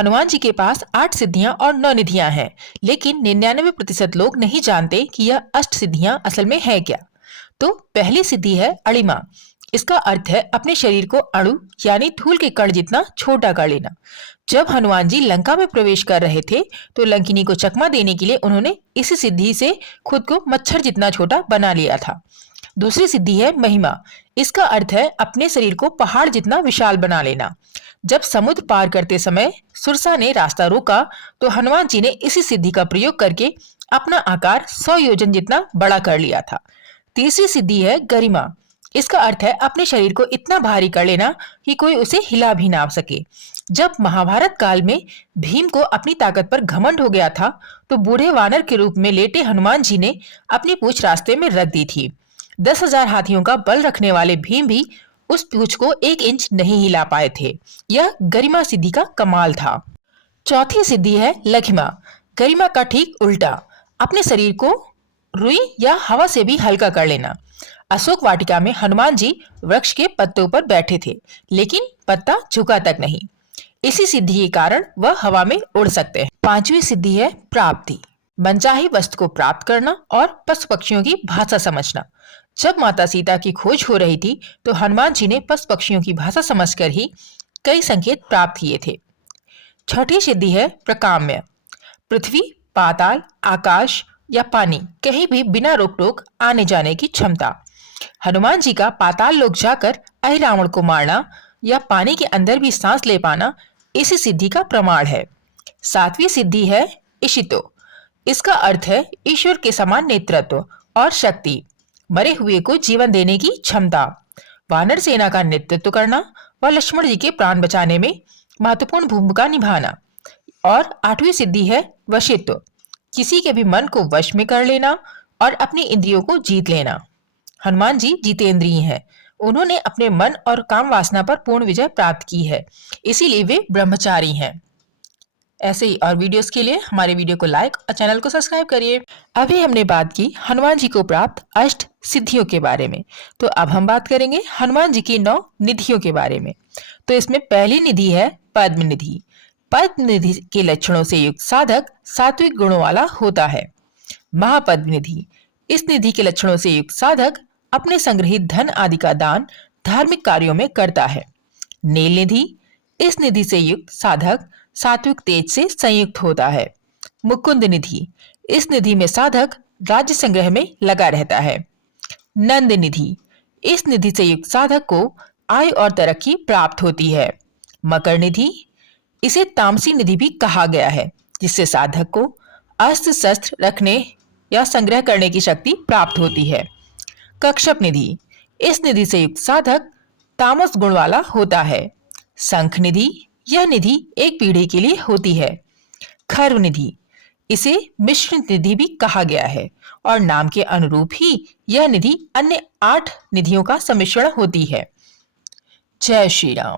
हनुमान जी के पास 8 सिद्धियां और 9 निधियां हैं, लेकिन 99% लोग नहीं जानते कि यह अष्ट सिद्धियां असल में है क्या। तो पहली सिद्धि है अणिमा। इसका अर्थ है अपने शरीर को अणु यानी धूल के कण जितना छोटा कर लेना। जब हनुमान जी लंका में प्रवेश कर रहे थे तो लंकिनी को चकमा देने के लिए उन्होंने इसी सिद्धि से खुद को मच्छर जितना छोटा बना लिया था। दूसरी सिद्धि है महिमा। इसका अर्थ है अपने शरीर को पहाड़ जितना विशाल बना लेना। जब समुद्र पार करते समय सुरसा ने रास्ता रोका तो हनुमान जी ने इसी सिद्धि का प्रयोग करके अपना आकार 100 योजन जितना बड़ा कर लिया था। तीसरी सिद्धि है गरिमा। इसका अर्थ है अपने शरीर को इतना भारी कर लेना कि कोई उसे हिला भी ना सके। जब महाभारत काल में भीम को अपनी ताकत पर घमंड हो गया था तो बूढ़े वानर के रूप में लेटे हनुमान जी ने अपनी पूंछ रास्ते में रख दी थी। 10,000 हाथियों का बल रखने वाले भीम भी उस पूंछ को 1 इंच नहीं हिला पाए थे। यह गरिमा सिद्धि का कमाल था। चौथी सिद्धि है लघिमा। गरिमा का ठीक उल्टा, अपने शरीर को रुई या हवा से भी हल्का कर लेना। अशोक वाटिका में हनुमान जी वृक्ष के पत्तों पर बैठे थे, लेकिन पत्ता झुका तक नहीं। इसी सिद्धि के कारण वह हवा में उड़ सकते हैं। पांचवी सिद्धि है प्राप्ति। मनचाही वस्तु को प्राप्त करना और पशु पक्षियों की भाषा समझना। जब माता सीता की खोज हो रही थी तो हनुमान जी ने पशु पक्षियों की भाषा समझकर ही कई संकेत प्राप्त किए थे। छठी सिद्धि है प्रकाम्य। पृथ्वी, पाताल, आकाश या पानी कहीं भी बिना रोक टोक आने जाने की क्षमता। हनुमान जी का पाताल लोक जाकर अहिरावण को मारना या पानी के अंदर भी सांस ले पाना इसी सिद्धि का प्रमाण है। सातवीं सिद्धि है इशितो। इसका अर्थ है ईश्वर के समान नेतृत्व और शक्ति, मरे हुए को जीवन देने की क्षमता, वानर सेना का नेतृत्व करना व लक्ष्मण जी के प्राण बचाने में महत्वपूर्ण भूमिका निभाना। और आठवीं सिद्धि है वशित्व। किसी के भी मन को वश में कर लेना और अपनी इंद्रियों को जीत लेना। हनुमान जी जितेंद्रिय हैं। उन्होंने अपने मन और काम वासना पर पूर्ण विजय प्राप्त की है, इसीलिए वे ब्रह्मचारी हैं। ऐसे ही और वीडियोस के लिए हमारे वीडियो को लाइक और चैनल को सब्सक्राइब करिए। अभी हमने बात की हनुमान जी को प्राप्त अष्ट सिद्धियों के बारे में, तो अब हम बात करेंगे हनुमान जी की 9 निधियों के बारे में। तो इसमें पहली निधि है पद्म निधि। पद्म निधि के लक्षणों से युक्त साधक सात्विक गुणों वाला होता है। महापद्म निधि। इस निधि के लक्षणों से युक्त साधक अपने संग्रहित धन आदि का दान धार्मिक कार्यों में करता है। नील निधि। इस निधि से युक्त साधक सात्विक तेज से संयुक्त होता है। मुकुंद निधि। इस निधि में साधक राज्य संग्रह में लगा रहता है। नंद निधि। इस निधि से युक्त साधक को आय और तरक्की प्राप्त होती है। मकर निधि। इसे तामसी निधि भी कहा गया है, जिससे साधक को अस्त्र शस्त्र रखने या संग्रह करने की शक्ति प्राप्त होती है। कक्षप निधि। इस निधि से युक्त साधक तामस गुण वाला होता है। शंख निधि। यह निधि एक पीढ़ी के लिए होती है। खर्व निधि। इसे मिश्र निधि भी कहा गया है और नाम के अनुरूप ही यह निधि अन्य 8 निधियों का सम्मिश्रण होती है। जय श्री राम।